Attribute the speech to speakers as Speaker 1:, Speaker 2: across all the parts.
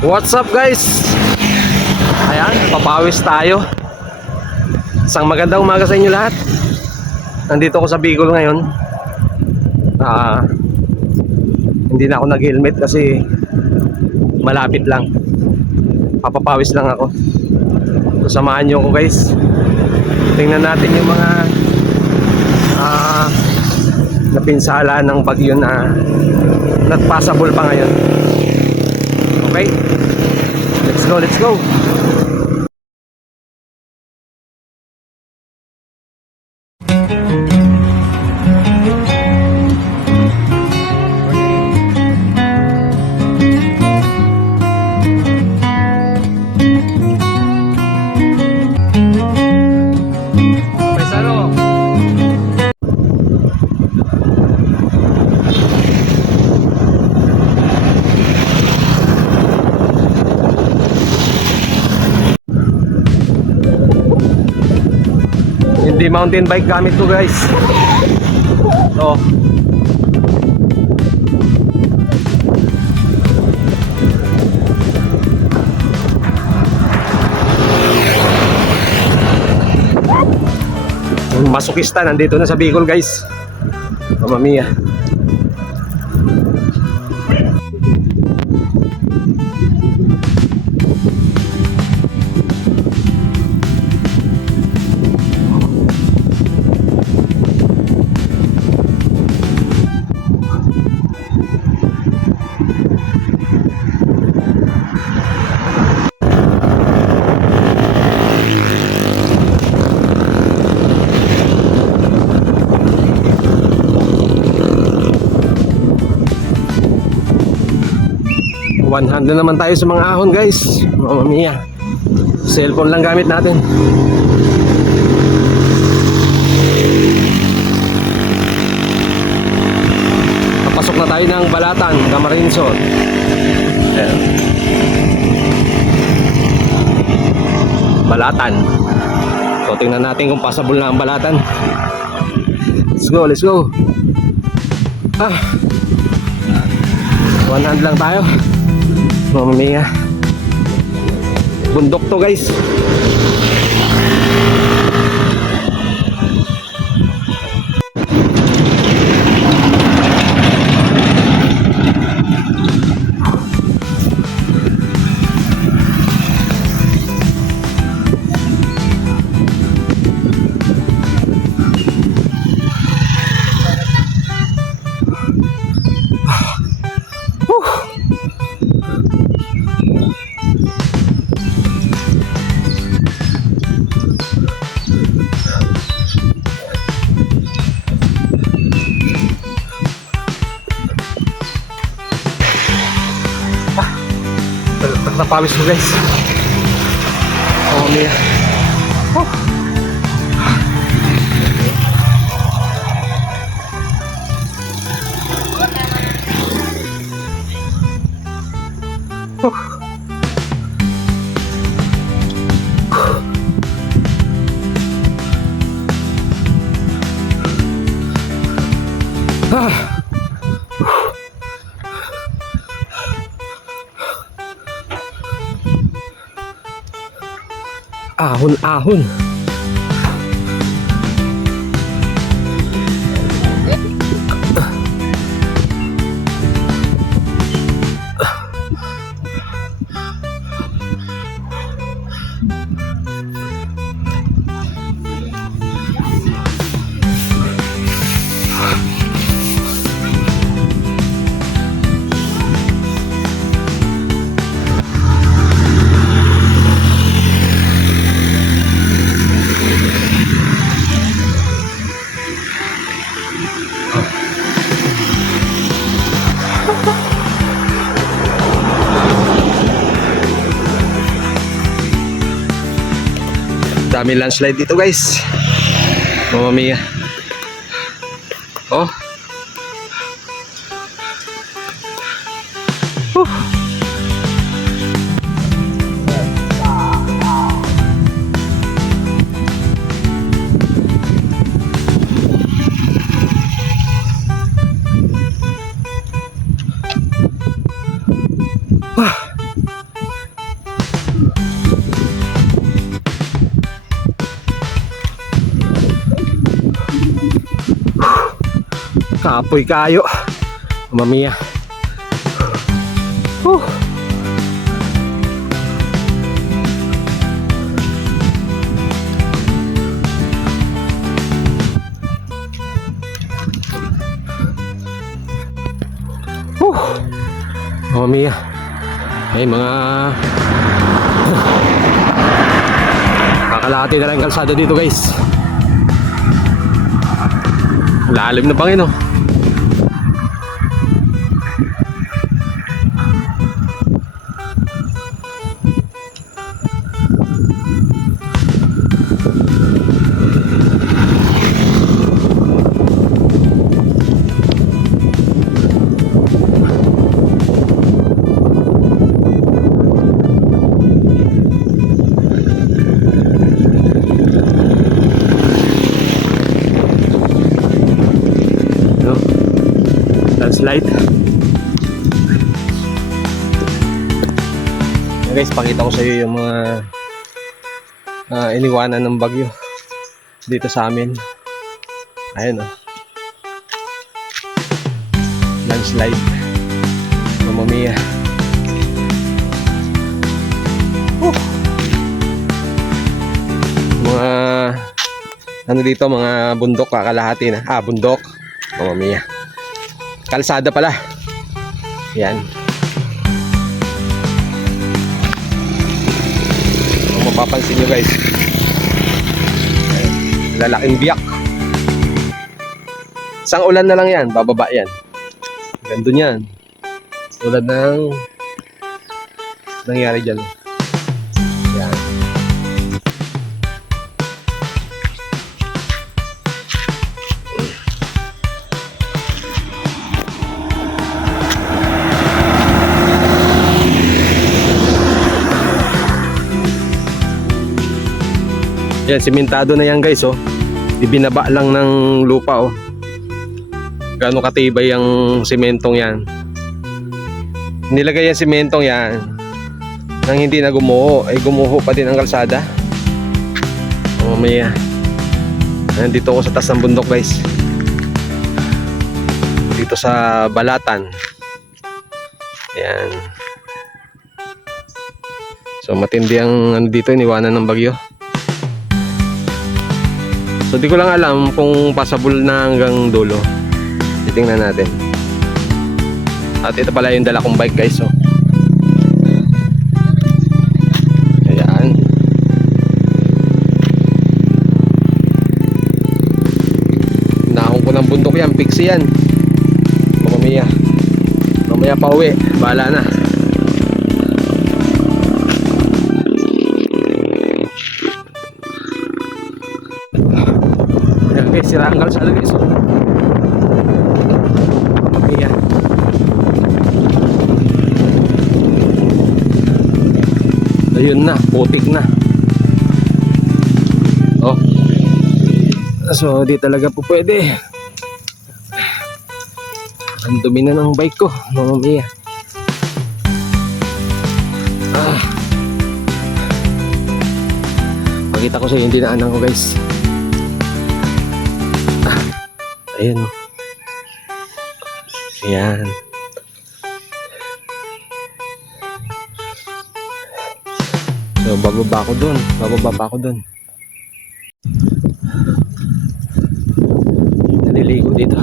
Speaker 1: What's up guys? Ayan, papawis tayo. Isang magandang umaga sa inyo lahat. Nandito ako sa Bicol ngayon. Ah, hindi na ako nag-helmet kasi malapit lang. Papapawis lang ako. So, samahan niyo ako guys. Tingnan natin yung mga ah, napinsala ng bagyo na not passable pa ngayon. Okay? Let's go, let's go. mountain bike gamit ko guys. So masukista nandito na sa Bicol guys. Mamamiya 100 naman tayo sa mga ahon guys. Mamamiya cellphone lang gamit natin. Papasok na tayo ng Balatan, Camarinsor ayan. Balatan. So tingnan natin kung passable na ang Balatan. Let's go let's go. Ah. 100 lang tayo. Mamma mia. Bundok to guys. Napawis ko guys. Oh, mia. Oh. Oh. Ahon, ahon. Dami landslide dito guys. Mamma Maapoy kayo. Mamamiya. Huh. Huh. Mamamiya. Ay mga Kakalahati na lang kalsada dito guys. Lalim na pangin oh. Guys, pakita ko sa iyo yung mga ah, iniwanan ng bagyo dito sa amin. Ayun oh. Landslide. Mamma mia. Whew. Mga ano dito, mga bundok kakalahati na. Ah, bundok. Mamma mia. Kalsada pala. Yan. Mapapansin nyo guys. Lalaking biyak. Isang ulan na lang yan. Bababa yan. Gandun yan. Tulad ng nangyari dyan. Yan, simentado na yan guys, oh. Ibinaba lang ng lupa, oh. Gaano katibay ang simentong yan. Nilagay yung simentong yan nang hindi na gumuho, ay gumuho pa din ang kalsada. Oh, may Nandito ako sa taas ng bundok, guys. Dito sa Balatan. Yan. So matindi ang ano dito, iniwanan ng bagyo. So di ko lang alam kung passable na hanggang dulo. Titingnan natin. At ito pala yung dala kong bike guys. So. Ayan. Nahong ko ng bundok yan. Pixie yan. Mamaya. Mamaya pa uwi. Bahala na. Sira ang kalsada guys. oh. Mamaya. Ayun na, putik na. Oh. So, di talaga po pwede. Ang dumi na ng bike ko, Mamma Mia. Ah. Pakita ko sa iyo yung dinaanan ko guys. Ayan o. Ayan. So, bababa ako dun. Bababa pa ako dun. Naliligo dito.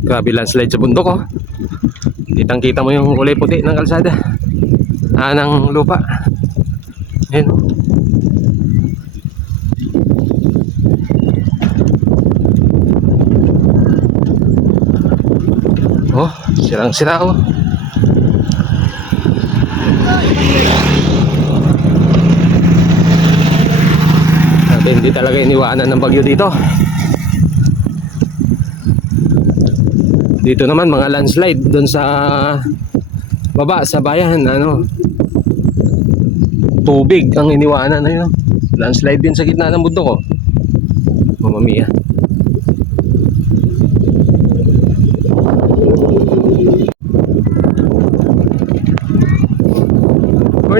Speaker 1: Grabe landslide sa bundok oh. Kitang kita mo yung kulay puti ng kalsada. Ah, ng lupa. Ayan oh. Oh, sirang-sira oh. Sabi, hindi talaga iniwanan ng bagyo dito. Dito naman mga landslide doon sa baba sa bayan ano. Tubig ang iniwanan ayun. Landslide din sa gitna ng bundok oh. Mamma mia.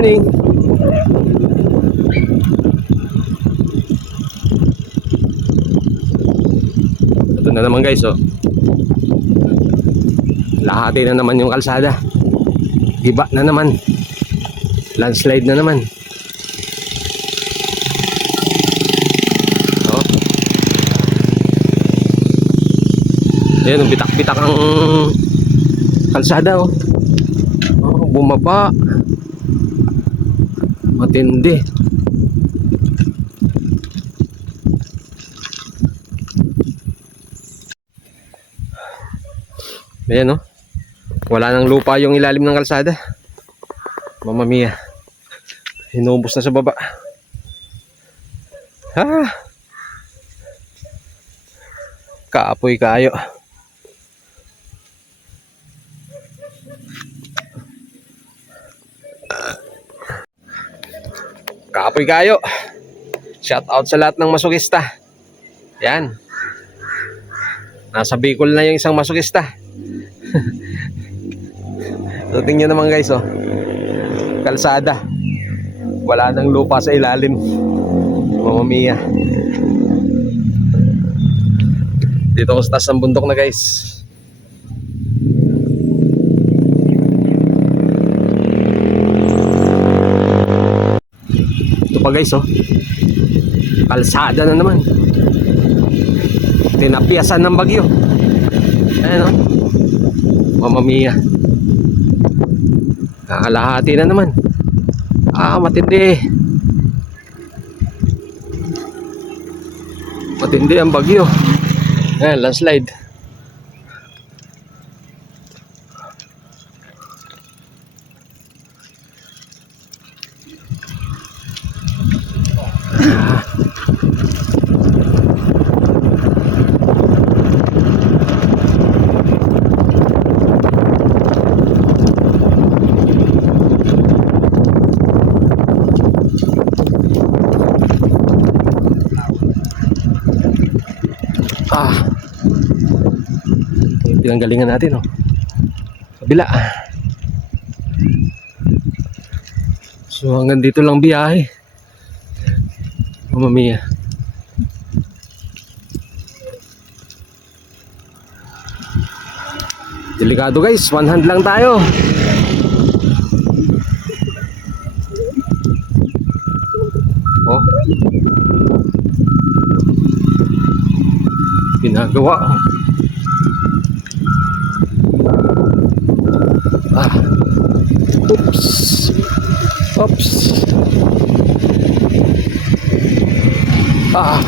Speaker 1: morning. Ito na naman guys, oh. Lahati na naman yung kalsada. Iba na naman. Landslide na naman. Oh. Ayan, bitak-bitak ang kalsada, oh. Oh, bumaba. Matindi. Ayan, no? Wala nang lupa yung ilalim ng kalsada. Mamma mia. Hinubos na sa baba. Ha? Kaapoy kayo. Kaapoy kayo. Shout out sa lahat ng masokista. Yan. Nasa Bicol na yung isang masokista. so tingnan naman guys oh. Kalsada. Wala nang lupa sa ilalim. Mamamiya. Dito ko sa taas ng bundok na guys. Ito pa guys oh. Kalsada na naman. Tinapiasan ng bagyo. Ayan oh. Mamamiya. Kakalahati na naman. Ah, matindi. Matindi ang bagyo. Ayan, landslide. Yung pinanggalingan natin, oh. Kabila. So hanggang dito lang biyahe. Mamma mia. Delikado guys, one hand lang tayo. Oh. ginagawa. Ah. Oops. Oops. Ah.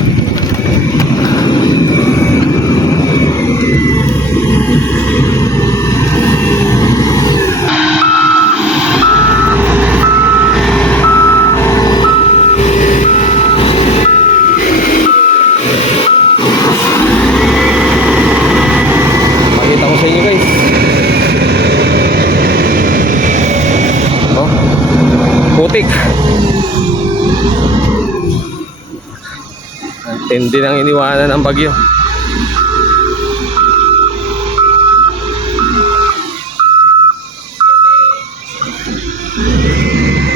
Speaker 1: Pakita ko sa inyo guys. Oh. Putik. Tindi ng iniwanan ng bagyo.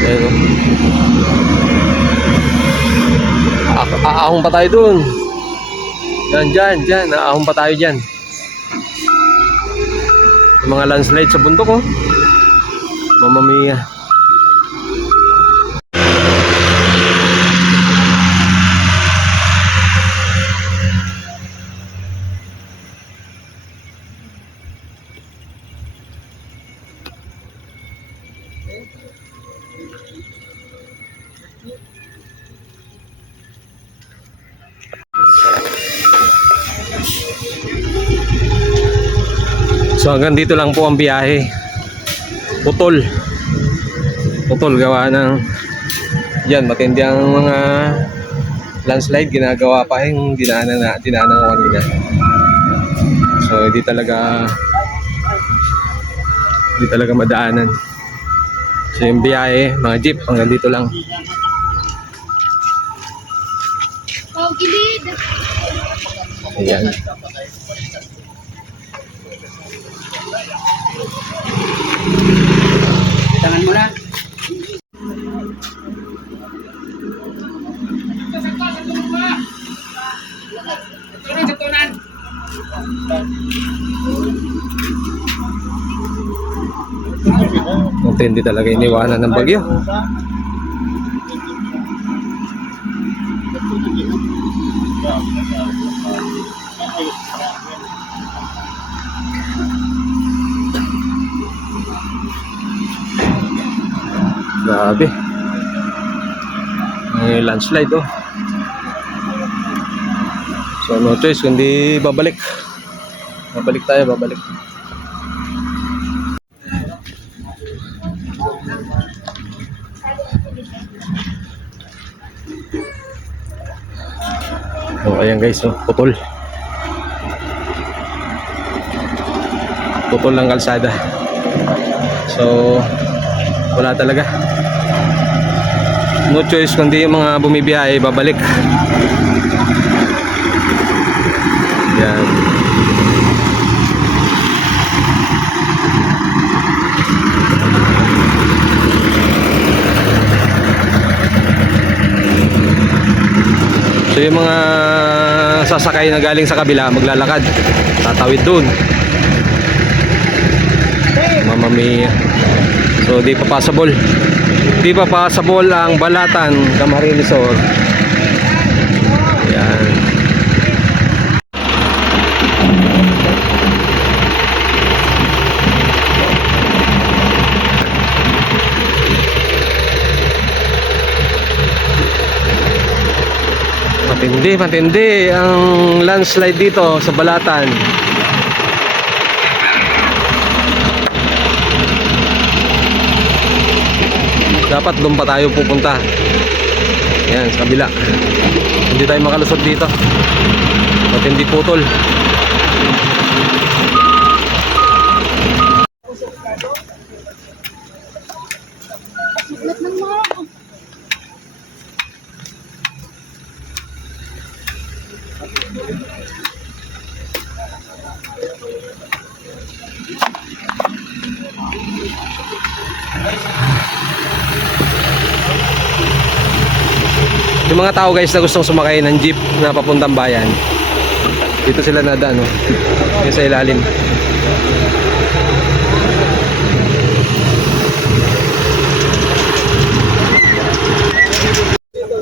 Speaker 1: Ayan oh. Ah- Aahong pa tayo dun. Yan, dyan, dyan. Aahong pa tayo dyan. Yung mga landslide sa bundok oh. Mamma So hanggang dito lang po ang biyahe. Putol. Putol gawa ng yan matindi ang mga landslide ginagawa pa yung dinaanan na dinaanan ko kanina. So hindi talaga hindi talaga madaanan. So yung biyahe, mga jeep hanggang dito lang. Ayan.
Speaker 2: Tangan mo na.
Speaker 1: Matindi talaga iniwanan ng bagyo. Thank you. Grabe. May landslide oh. So no choice kundi babalik. Babalik tayo, babalik. Oh, ayan guys, oh, putol. Putol ng kalsada. So, wala talaga. No choice kundi yung mga bumibiyahe babalik. Yan. So yung mga sasakay na galing sa kabila maglalakad. Tatawid dun. Mamma mia. So di pa possible. Di pa possible ang Balatan Camarines Sur. Yan. Matindi, matindi ang landslide dito sa Balatan. Dapat doon pa tayo pupunta. Yan, sa kabila. Hindi tayo makalusot dito. Matindi putol.
Speaker 2: Mga
Speaker 1: tao guys na gustong sumakay ng jeep na papuntang bayan. Dito sila nadaan, no? Yung sa ilalim.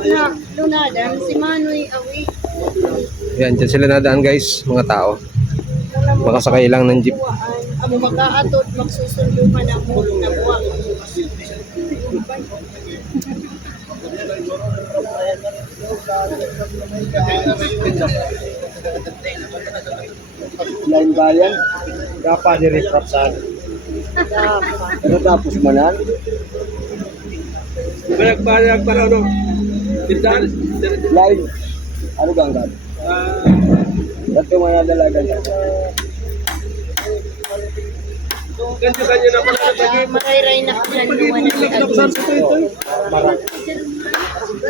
Speaker 2: na lunadan si Manoy Awi.
Speaker 1: Yan, dyan sila nadaan guys, mga tao. Makasakay lang ng jeep.
Speaker 2: Amo magkaatot magsusundo ka na mo na buwak.
Speaker 3: Lain bayan dapat direkrapsan ano tapos manan
Speaker 1: Bayag-bayag para ano? Tindahan?
Speaker 3: lain ano ganggan Manadalagan
Speaker 1: Ganyan-ganyan na pala.
Speaker 2: Kaya marayray na kanuwan na ni Awi.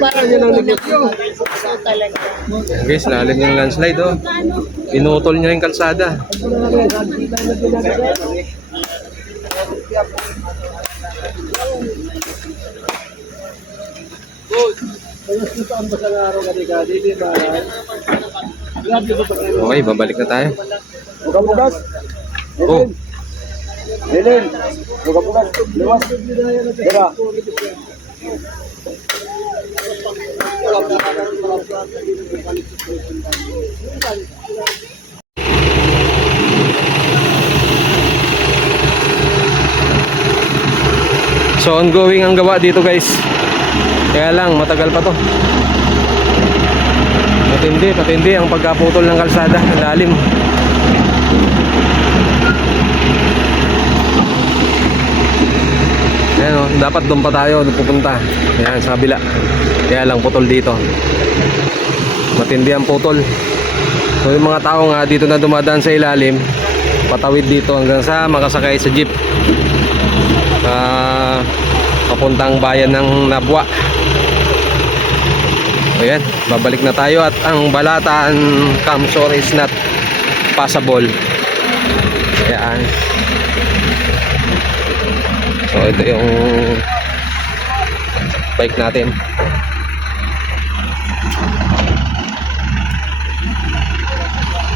Speaker 2: Parang unang so talaga.
Speaker 1: Yan guys, lalim yung landslide oh. Pinutol niya yung kalsada. Okay, babalik na tayo.
Speaker 3: bukas-bukas
Speaker 1: Oh,
Speaker 3: Lilin bukas-bukas luwas Dira
Speaker 1: so ongoing ang gawa dito guys. Kaya lang, matagal pa to. Matindi, matindi ang pagkaputol ng kalsada, lalim. Ayan o, dapat doon pa tayo pupunta. Ayan, sa kabila. Kaya lang putol dito. Matindi ang putol. So yung mga tao nga dito na dumadaan sa ilalim, patawid dito hanggang sa makasakay sa jeep. Sa papuntang bayan ng Nabwa. Ayan, babalik na tayo at ang Balatan Kamsor is not passable. Ayan. So ito yung bike natin.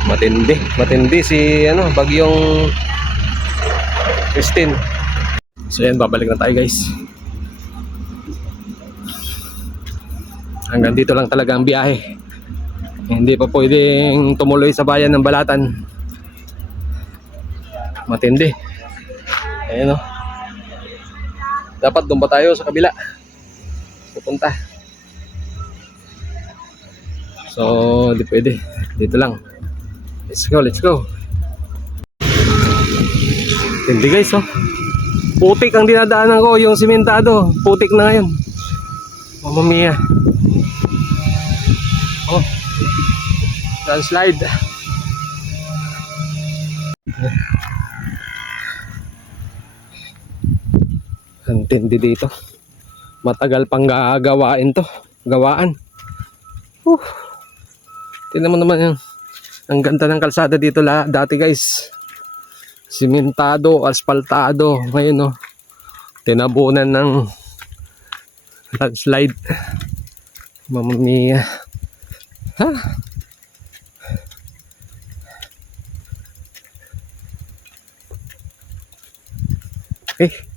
Speaker 1: Matindi, matindi si ano, bagyong Christine. So yan, babalik na tayo guys. Hanggang dito lang talaga ang biyahe. Hindi pa pwedeng tumuloy sa bayan ng Balatan. Matindi. Ayan o. Dapat doon pa tayo sa kabila. Pupunta. So, di pwede. Dito lang. Let's go, let's go. Hindi guys, oh. Putik ang dinadaanan ko, yung simentado. Putik na ngayon. Mamma. Oh. Landslide. Ang tindi dito. Matagal pang gagawain to. Gawaan. Uh. Tingnan mo naman yung ang ganda ng kalsada dito la dati guys. Simentado, asfaltado. Ngayon no. Tinabunan ng landslide. Mamma mia. Ha? Eh.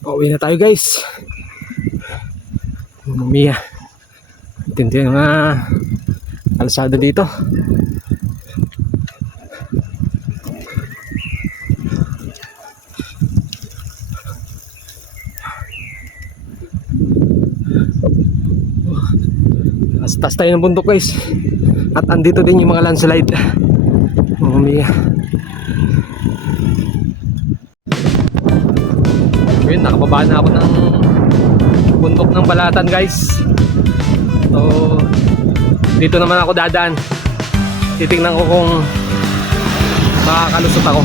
Speaker 1: Pauwi na tayo guys. Mamma mia. Tindi ang mga kalsada dito. Taas tayo ng bundok guys. At andito din yung mga landslide. Mamma nakababa na ako ng bundok ng Balatan guys. So, dito naman ako dadaan. Titingnan ko kung makakalusot ako.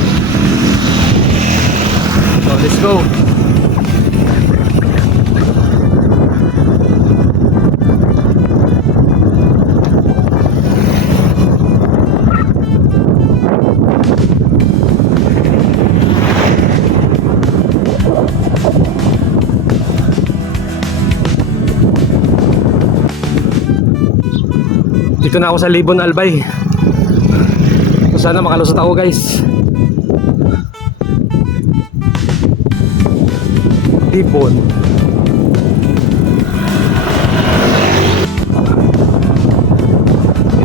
Speaker 1: So, let's go. Dito na ako sa Libon Albay. Sana makalusot ako guys. Libon.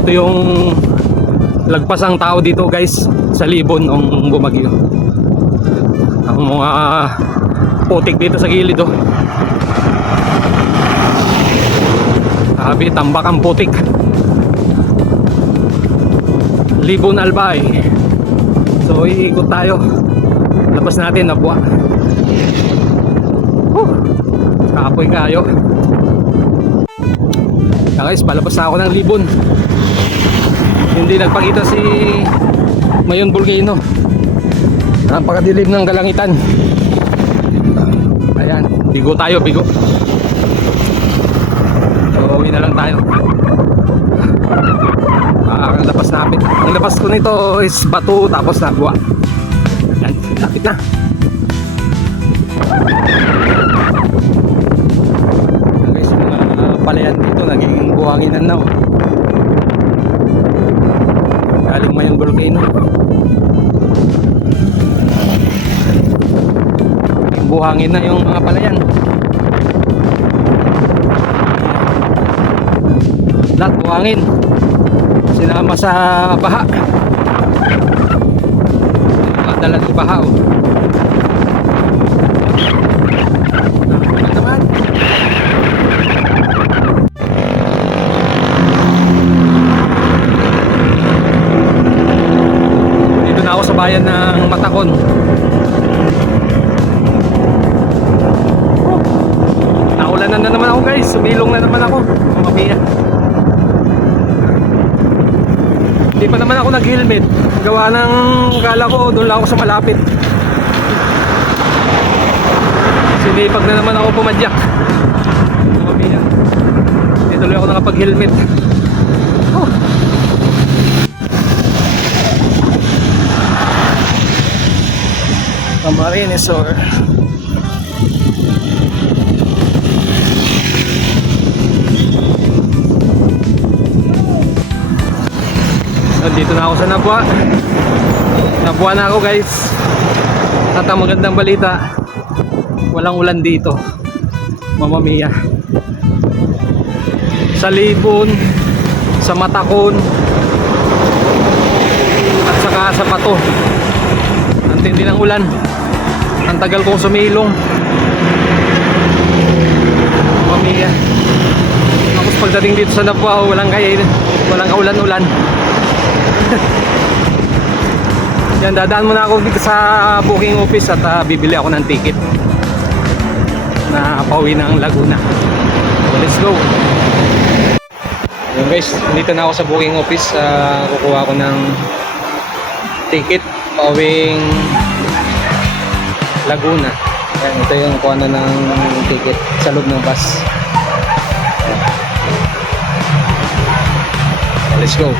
Speaker 1: Ito yung lagpasang tao dito guys sa Libon nung bumagyo. Ang mga putik dito sa gilid oh. Sabi, tambak ang putik. Libon Albay. So iikot tayo. Labas natin Nabwa. Huh. Kapoy kayo. Ah, guys, palabas na ako ng Libon. Hindi nagpakita si Mayon Volcano. Napakadilim ng kalangitan. Ayan, bigo tayo, bigo. So, uwi na lang tayo. Ang labas namin. Ang labas ko nito is bato tapos nagwa. Yan, lapit na. Guys, yung mga palayan dito naging buhanginan na. Oh. Galing mayong volcano. Buhangin na yung mga palayan. Lahat buhangin. Sinama sa baha. Madala ng baha oh. Dito na bayan ng Matakon. Naulanan na naman ako guys. Sumilong na naman ako. Mamaya Hindi pa naman ako nag-helmet. Gawa ng kala ko, doon lang ako sa malapit. Sinipag na naman ako pumadyak. Hindi tuloy ako nakapag-helmet. Oh. Camarines or Nandito na ako sa Nabwa. Nabwa na ako guys. At ang magandang balita, walang ulan dito. Mamma mia. Sa Libon, sa Matakon, at saka sa Pato. Ang tindi ng ulan. Ang tagal kong sumilong. Mamma mia. Tapos pagdating dito sa Nabwa, walang kaya, walang kaulan-ulan. Yan, dadaan muna ako sa booking office at ah, bibili ako ng ticket na pauwi ng Laguna. Let's go! Yan guys, dito na ako sa booking office. ah, kukuha ko ng ticket pauwing Laguna. Yan, ito yung kuha na ng ticket sa loob ng bus. Let's go!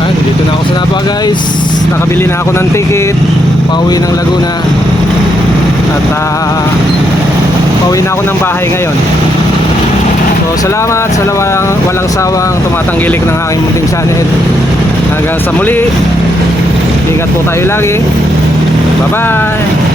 Speaker 1: Ayun, dito na ako sa Napa guys. Nakabili na ako ng ticket. Pauwi ng Laguna. At ah, pauwi na ako ng bahay ngayon. So salamat sa walang, walang sawang tumatanggilik ng aking munting channel. Hanggang sa muli. Ingat po tayo lagi. Bye bye.